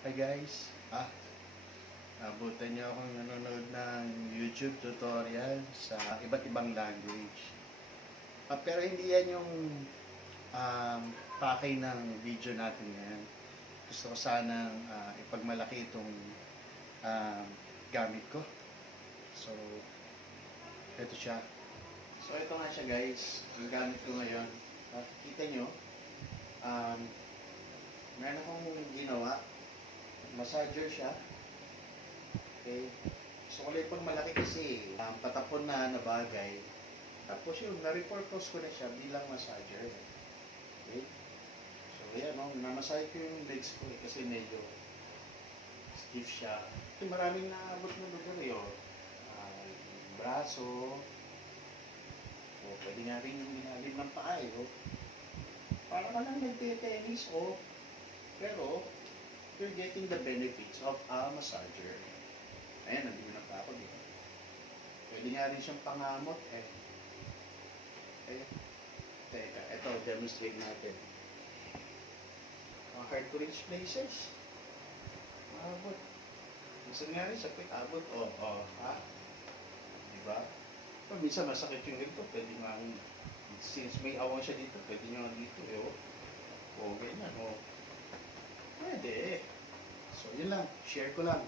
Hi guys, nabutan niyo akong nanonood ng YouTube tutorial sa iba't ibang language. Pero hindi yan yung pakay ng video natin ngayon. Gusto ko sanang ipagmalaki itong um, gamit ko. So, ito siya. So, ito nga siya guys, ang gamit ko ngayon. Kita nyo, um, meron akong ginawa. Massager siya. Okay. So, kulay pang malaki kasi patapon na bagay. Tapos yung na-repurpose ko na siya bilang massager. Okay. So, yan o. Namassage ko yung legs ko kasi medyo stiff siya. Kasi maraming naabot na lugar yun. Braso. O, pwede nga rin yung minalim ng paa eh. Para ka lang nagte-tennis o. Pero, you're getting the benefits of a massager. Ayan, nandito na pa ako dito. Pwede nga rin siyang pangamot eh. Teka, ito, demonstrate natin. Mga hard to reach places. Abot. Minsan nga rin siya, abot. Ha? Diba? Pag minsan masakit yung ganito, pwede nga, since may awang siya dito, pwede nga dito eh. Ganyan. Pwede eh. So, yun lang. Share ko lang.